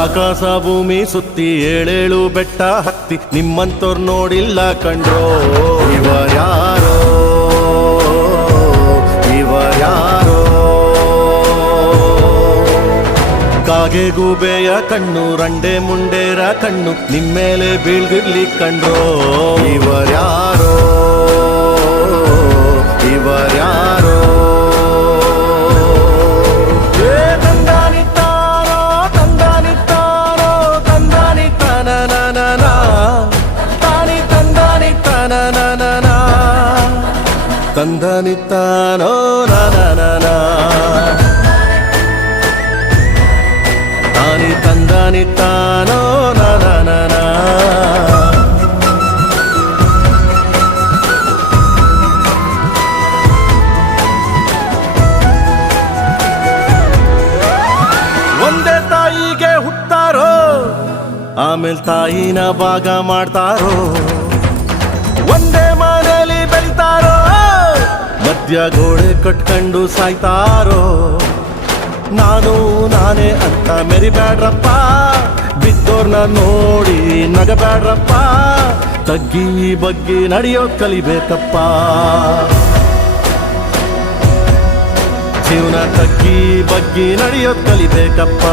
ಆಕಾಶ ಭೂಮಿ ಸುತ್ತಿ ಏಳೇಳು ಬೆಟ್ಟ ಹತ್ತಿ ನಿಮ್ಮಂತೋರ್ ನೋಡಿಲ್ಲ ಕಂಡ್ರೋ ಇವರ್ಯಾರೋ ಇವರ್ಯಾರೋ ಕಾಗೆ ಗೂಬೆಯ ಕಣ್ಣು ರಂಡೆ ಮುಂಡೇರ ಕಣ್ಣು ನಿಮ್ಮೇಲೆ ಬೀಳ್ದಿರ್ಲಿ ಕಂಡ್ರೋ ಇವರ್ಯಾರೋ ಇವರ್ಯಾರೋ ತಂದನಿತ್ತಾನೋ ನಾನ ತಾನಿ ತಂದನಿತ್ತಾನೋ ನಾನ ಒಂದೇ ತಾಯಿಗೆ ಹುಟ್ಟಾರೋ ಆಮೇಲೆ ತಾಯಿನ ಭಾಗ ಮಾಡ್ತಾರೋ ಒಂದೇ ಮನೆಯಲ್ಲಿ ಬೆಳಿತಾರೋ ಮಧ್ಯ ಗೋಡೆ ಕಟ್ಕೊಂಡು ಸಾಯ್ತಾರೋ ನಾನು ನಾನೇ ಅಂತ ಮೆರಿಬ್ಯಾಡ್ರಪ್ಪ ಬಿದ್ದೋರ್ನ ನೋಡಿ ನಗಬ್ಯಾಡ್ರಪ್ಪ ತಗ್ಗಿ ಬಗ್ಗಿ ನಡೆಯೋದ್ ಕಲಿಬೇಕಪ್ಪ ಜೀವನ ತಗ್ಗಿ ಬಗ್ಗಿ ನಡೆಯೋದ್ ಕಲಿಬೇಕಪ್ಪ